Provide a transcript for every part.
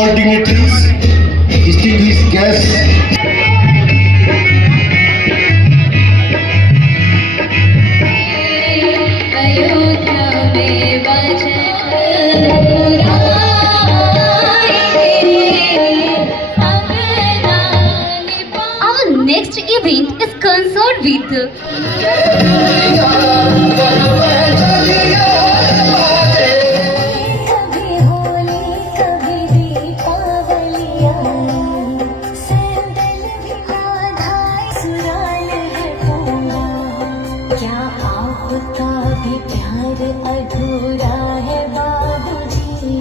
all dignitaries, distinguished guests. Our next event is concerned with अधूरा है बाबूजी।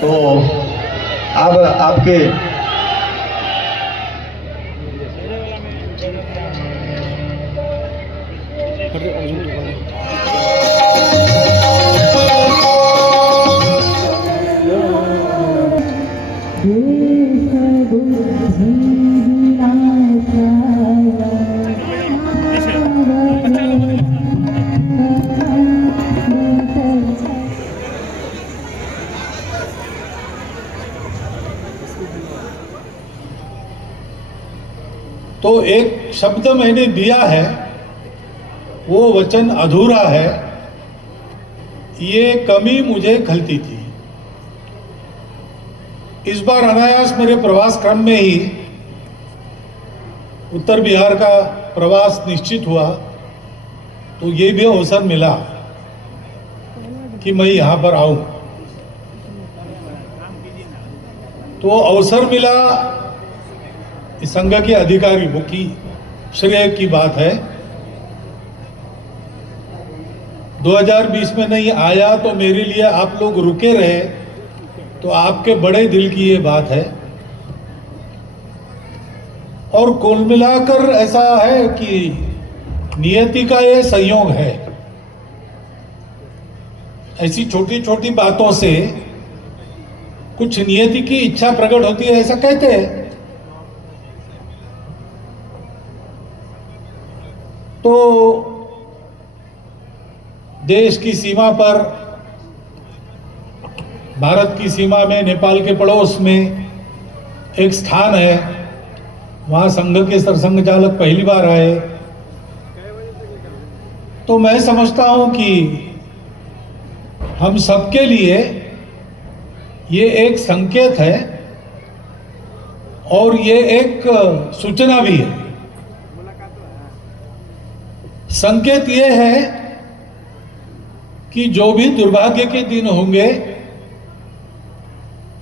तो अब आपके तो एक शब्द मैंने दिया है, वो वचन अधूरा है, ये कमी मुझे खलती थी। इस बार अनायास मेरे प्रवास क्रम में ही उत्तर बिहार का प्रवास निश्चित हुआ, तो ये भी अवसर मिला कि मैं यहाँ पर आऊं। तो अवसर मिला, इस संघ के अधिकारियों की श्रेय की बात है। 2020 में नहीं आया तो मेरे लिए आप लोग रुके रहे, तो आपके बड़े दिल की ये बात है। और कुल मिलाकर ऐसा है कि नियति का ये संयोग है। ऐसी छोटी छोटी बातों से कुछ नियति की इच्छा प्रकट होती है, ऐसा कहते हैं। तो देश की सीमा पर, भारत की सीमा में, नेपाल के पड़ोस में एक स्थान है, वहां संघ के सरसंघ चालक पहली बार आए। तो मैं समझता हूं कि हम सबके लिए ये एक संकेत है और ये एक सूचना भी है। संकेत ये है कि जो भी दुर्भाग्य के दिन होंगे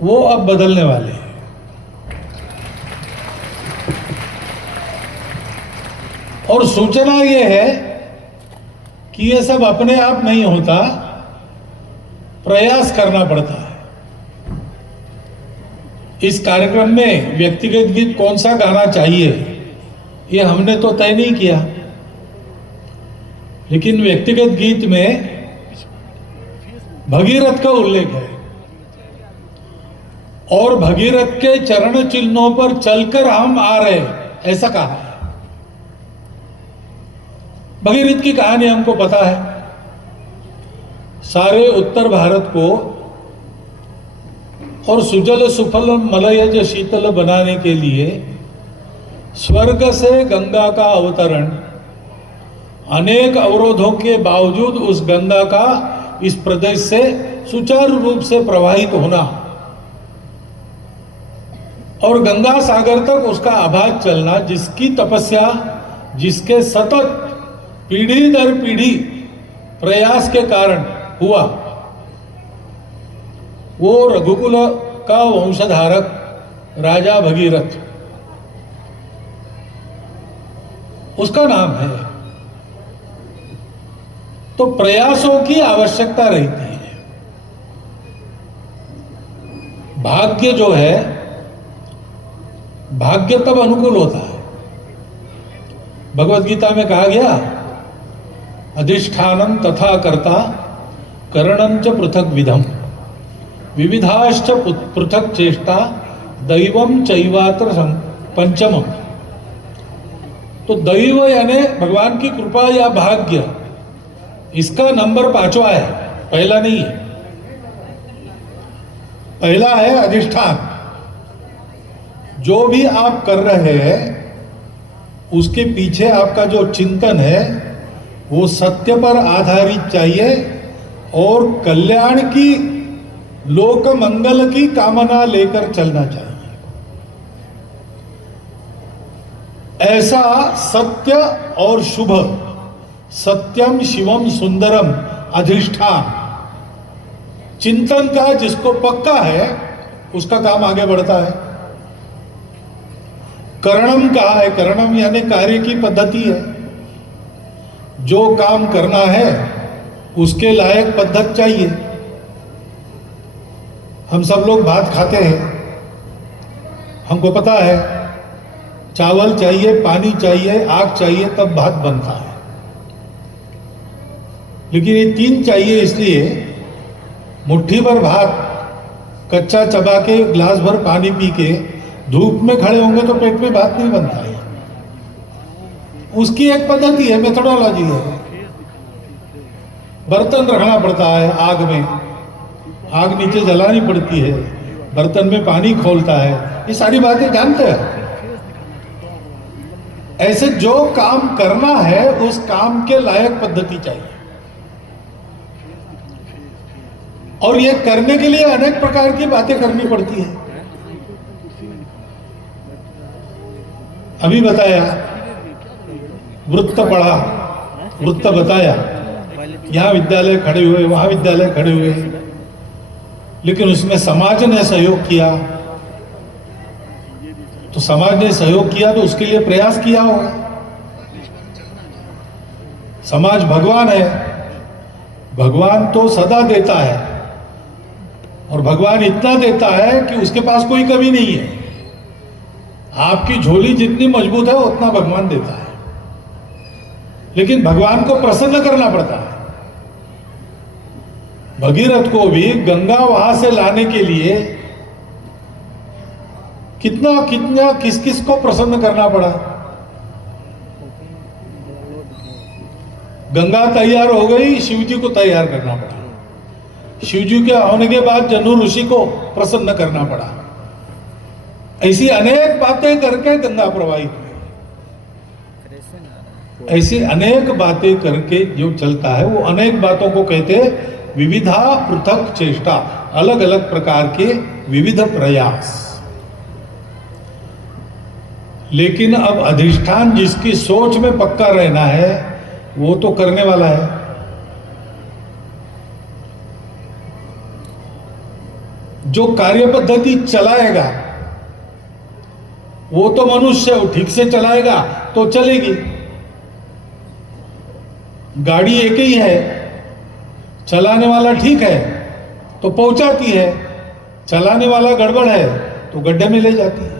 वो अब बदलने वाले हैं। और सूचना ये है कि ये सब अपने आप नहीं होता, प्रयास करना पड़ता है। इस कार्यक्रम में व्यक्तिगत गीत कौन सा गाना चाहिए ये हमने तो तय नहीं किया, लेकिन व्यक्तिगत गीत में भगीरथ का उल्लेख है और भगीरथ के चरण चिन्हों पर चलकर हम आ रहे, ऐसा कहा है। भगीरथ की कहानी हमको पता है। सारे उत्तर भारत को और सुजल सुफल मलयज शीतल बनाने के लिए स्वर्ग से गंगा का अवतरण, अनेक अवरोधों के बावजूद उस गंगा का इस प्रदेश से सुचारू रूप से प्रवाहित होना और गंगा सागर तक उसका अबाध चलना, जिसकी तपस्या, जिसके सतत पीढ़ी दर पीढ़ी प्रयास के कारण हुआ, वो रघुकुल का वंशधारक राजा भगीरथ, उसका नाम है। तो प्रयासों की आवश्यकता रहती है। भाग्य जो है भाग्य तब अनुकूल होता है। भगवत गीता में कहा गया, अधिष्ठानम तथा कर्ता करणं च पृथक विधम विविधाश्च पृथक चेष्टा दैवम चैवात्र पंचमम। तो दैव यानी भगवान की कृपा या भाग्य, इसका नंबर 5वां है, पहला नहीं है। पहला है अधिष्ठान। जो भी आप कर रहे हैं उसके पीछे आपका जो चिंतन है वो सत्य पर आधारित चाहिए और कल्याण की, लोक मंगल की कामना लेकर चलना चाहिए। ऐसा सत्य और शुभ, सत्यम शिवम सुंदरम अधिष्ठान चिंतन का जिसको पक्का है उसका काम आगे बढ़ता है। करणम कहा है, करणम यानी कार्य की पद्धति है। जो काम करना है उसके लायक पद्धत चाहिए। हम सब लोग भात खाते हैं, हमको पता है चावल चाहिए, पानी चाहिए, आग चाहिए, तब भात बनता है। लेकिन ये 3 चाहिए, इसलिए मुट्ठी भर भात कच्चा चबा के ग्लास भर पानी पी के धूप में खड़े होंगे तो पेट में भात नहीं बनता है। उसकी एक पद्धति है, मेथोडोलॉजी है। बर्तन रखना पड़ता है आग में, आग नीचे जलानी पड़ती है, बर्तन में पानी खोलता है, ये सारी बातें जानते हैं। ऐसे जो काम करना है उस काम के लायक पद्धति चाहिए, और ये करने के लिए अनेक प्रकार की बातें करनी पड़ती है। अभी बताया, वृत्त पढ़ा, वृत्त बताया, यहां विद्यालय खड़े हुए, वहां विद्यालय खड़े हुए, लेकिन उसमें समाज ने सहयोग किया। तो समाज ने सहयोग किया तो उसके लिए प्रयास किया होगा। समाज भगवान है, भगवान तो सदा देता है, और भगवान इतना देता है कि उसके पास कोई कमी नहीं है। आपकी झोली जितनी मजबूत है उतना भगवान देता है, लेकिन भगवान को प्रसन्न करना पड़ता है। भगीरथ को भी गंगा वहां से लाने के लिए कितना कितना किस किस को प्रसन्न करना पड़ा। गंगा तैयार हो गई, शिव जी को तैयार करना पड़ा। शिव जी के होने के बाद जनु ऋषि को प्रसन्न करना पड़ा। ऐसी अनेक बातें करके गंगा प्रवाहित हुई। ऐसी अनेक बातें करके जो चलता है वो अनेक बातों को कहते हैं विविधा पृथक चेष्टा, अलग अलग प्रकार के विविध प्रयास। लेकिन अब अधिष्ठान जिसकी सोच में पक्का रहना है वो तो करने वाला है। जो कार्य पद्धति चलाएगा वो तो मनुष्य, वो ठीक से चलाएगा तो चलेगी। गाड़ी एक ही है, चलाने वाला ठीक है तो पहुंचाती है, चलाने वाला गड़बड़ है तो गड्ढे में ले जाती है।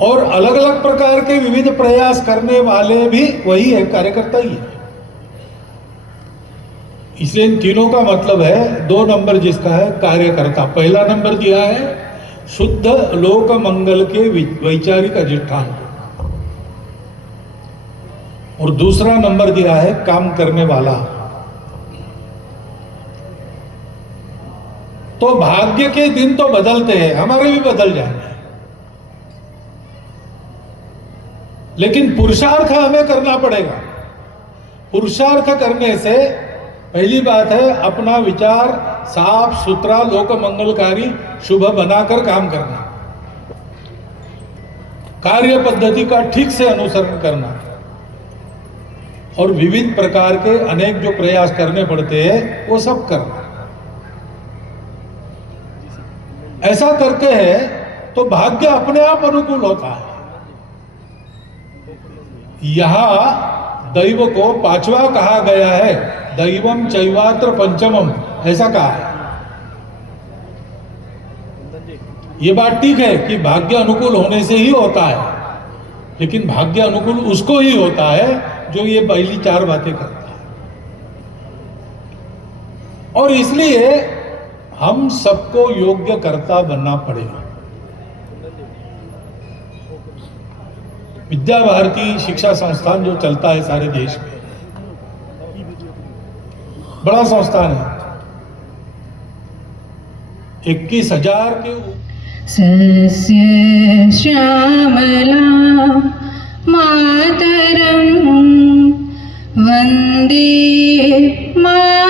और अलग अलग प्रकार के विविध प्रयास करने वाले भी वही है, कार्यकर्ता ही है। इसलिए इन तीनों का मतलब है 2 नंबर जिसका है कार्यकर्ता। पहला नंबर दिया है शुद्ध लोक मंगल के वैचारिक अधिष्ठान, और दूसरा नंबर दिया है काम करने वाला। तो भाग्य के दिन तो बदलते हैं, हमारे भी बदल जाएंगे, लेकिन पुरुषार्थ हमें करना पड़ेगा। पुरुषार्थ करने से पहली बात है अपना विचार साफ सुथरा लोक मंगलकारी शुभ बनाकर काम करना, कार्य पद्धति का ठीक से अनुसरण करना, और विविध प्रकार के अनेक जो प्रयास करने पड़ते हैं वो सब करना। ऐसा करते हैं तो भाग्य अपने आप अनुकूल होता है। यहां दैव को 5वां कहा गया है, दैवम चैवात्र पंचमम, ऐसा कहा है। ये बात ठीक है कि भाग्य अनुकूल होने से ही होता है, लेकिन भाग्य अनुकूल उसको ही होता है जो ये पहली चार बातें करता है। और इसलिए हम सबको योग्य कर्ता बनना पड़ेगा। विद्या भारती शिक्षा संस्थान जो चलता है सारे देश में, बड़ा संस्थान है, 21,000 के सस्य श्यामला मातरं वन्दे मा